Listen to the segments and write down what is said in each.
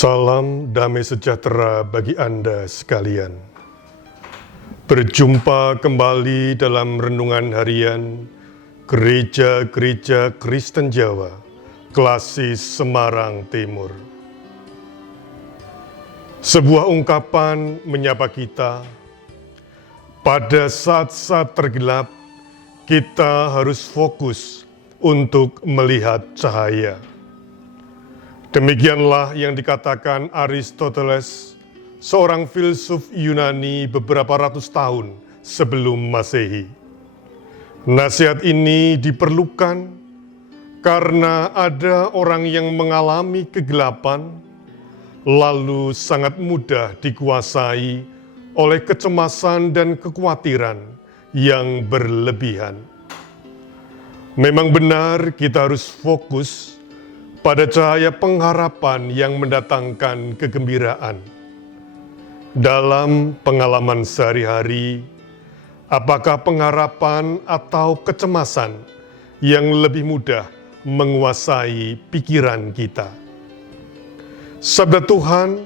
Salam damai sejahtera bagi Anda sekalian. Berjumpa kembali dalam renungan harian Gereja-Gereja Kristen Jawa, Klasis Semarang Timur. Sebuah ungkapan menyapa kita, pada saat-saat tergelap, kita harus fokus untuk melihat cahaya. Demikianlah yang dikatakan Aristoteles, seorang filsuf Yunani beberapa ratus tahun sebelum Masehi. Nasihat ini diperlukan karena ada orang yang mengalami kegelapan, lalu sangat mudah dikuasai oleh kecemasan dan kekhawatiran yang berlebihan. Memang benar kita harus fokus pada cahaya pengharapan yang mendatangkan kegembiraan. Dalam pengalaman sehari-hari, apakah pengharapan atau kecemasan yang lebih mudah menguasai pikiran kita? Sabda Tuhan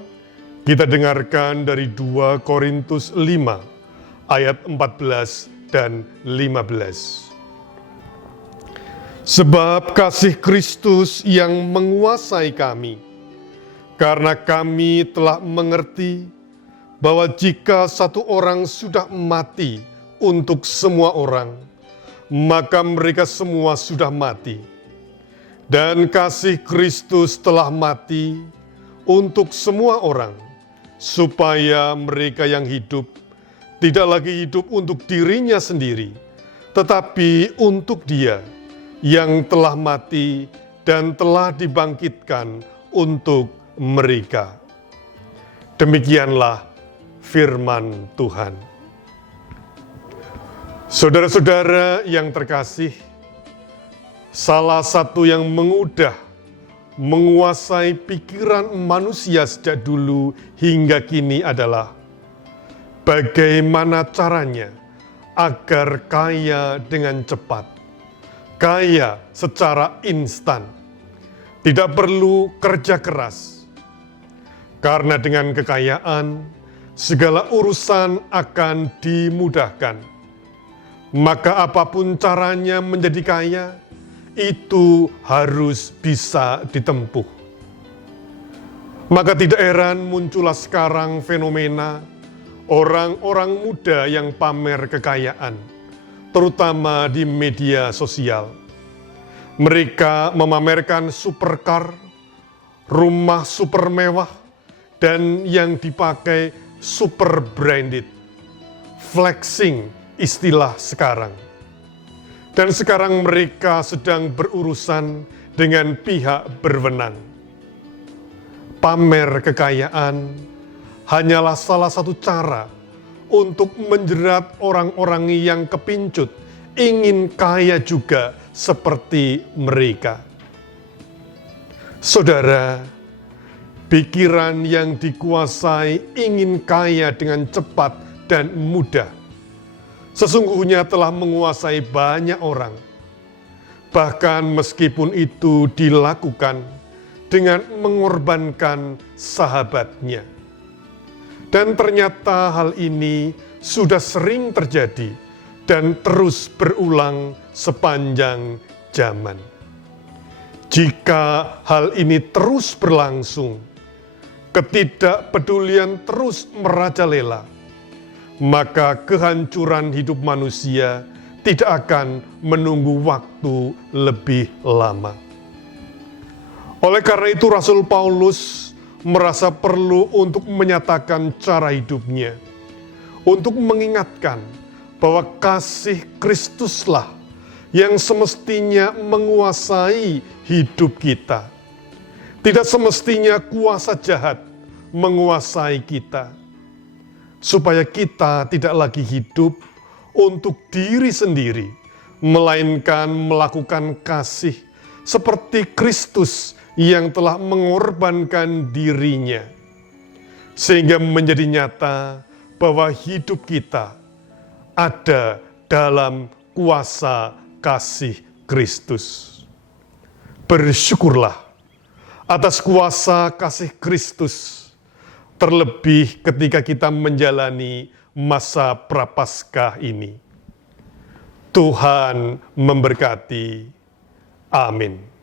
kita dengarkan dari 2 Korintus 5 ayat 14 dan 15. Sebab kasih Kristus yang menguasai kami, karena kami telah mengerti bahwa jika satu orang sudah mati untuk semua orang, maka mereka semua sudah mati. Dan kasih Kristus telah mati untuk semua orang, supaya mereka yang hidup tidak lagi hidup untuk dirinya sendiri, tetapi untuk Dia yang telah mati dan telah dibangkitkan untuk mereka. Demikianlah firman Tuhan. Saudara-saudara yang terkasih, salah satu yang menguasai pikiran manusia sejak dulu hingga kini adalah bagaimana caranya agar kaya dengan cepat, kaya secara instan, tidak perlu kerja keras. Karena dengan kekayaan, segala urusan akan dimudahkan. Maka apapun caranya menjadi kaya, itu harus bisa ditempuh. Maka tidak heran muncullah sekarang fenomena orang-orang muda yang pamer kekayaan, terutama di media sosial. Mereka memamerkan supercar, rumah super mewah, dan yang dipakai super branded. Flexing istilah sekarang. Dan sekarang mereka sedang berurusan dengan pihak berwenang. Pamer kekayaan hanyalah salah satu cara untuk menjerat orang-orang yang kepincut, ingin kaya juga seperti mereka. Saudara, pikiran yang dikuasai ingin kaya dengan cepat dan mudah, sesungguhnya telah menguasai banyak orang. Bahkan meskipun itu dilakukan dengan mengorbankan sahabatnya. Dan ternyata hal ini sudah sering terjadi dan terus berulang sepanjang zaman. Jika hal ini terus berlangsung, ketidakpedulian terus merajalela, maka kehancuran hidup manusia tidak akan menunggu waktu lebih lama. Oleh karena itu Rasul Paulus merasa perlu untuk menyatakan cara hidupnya, untuk mengingatkan bahwa kasih Kristuslah yang semestinya menguasai hidup kita. Tidak semestinya kuasa jahat menguasai kita, supaya kita tidak lagi hidup untuk diri sendiri, melainkan melakukan kasih seperti Kristus yang telah mengorbankan dirinya, sehingga menjadi nyata bahwa hidup kita ada dalam kuasa kasih Kristus. Bersyukurlah atas kuasa kasih Kristus, terlebih ketika kita menjalani masa Prapaskah ini. Tuhan memberkati. Amin.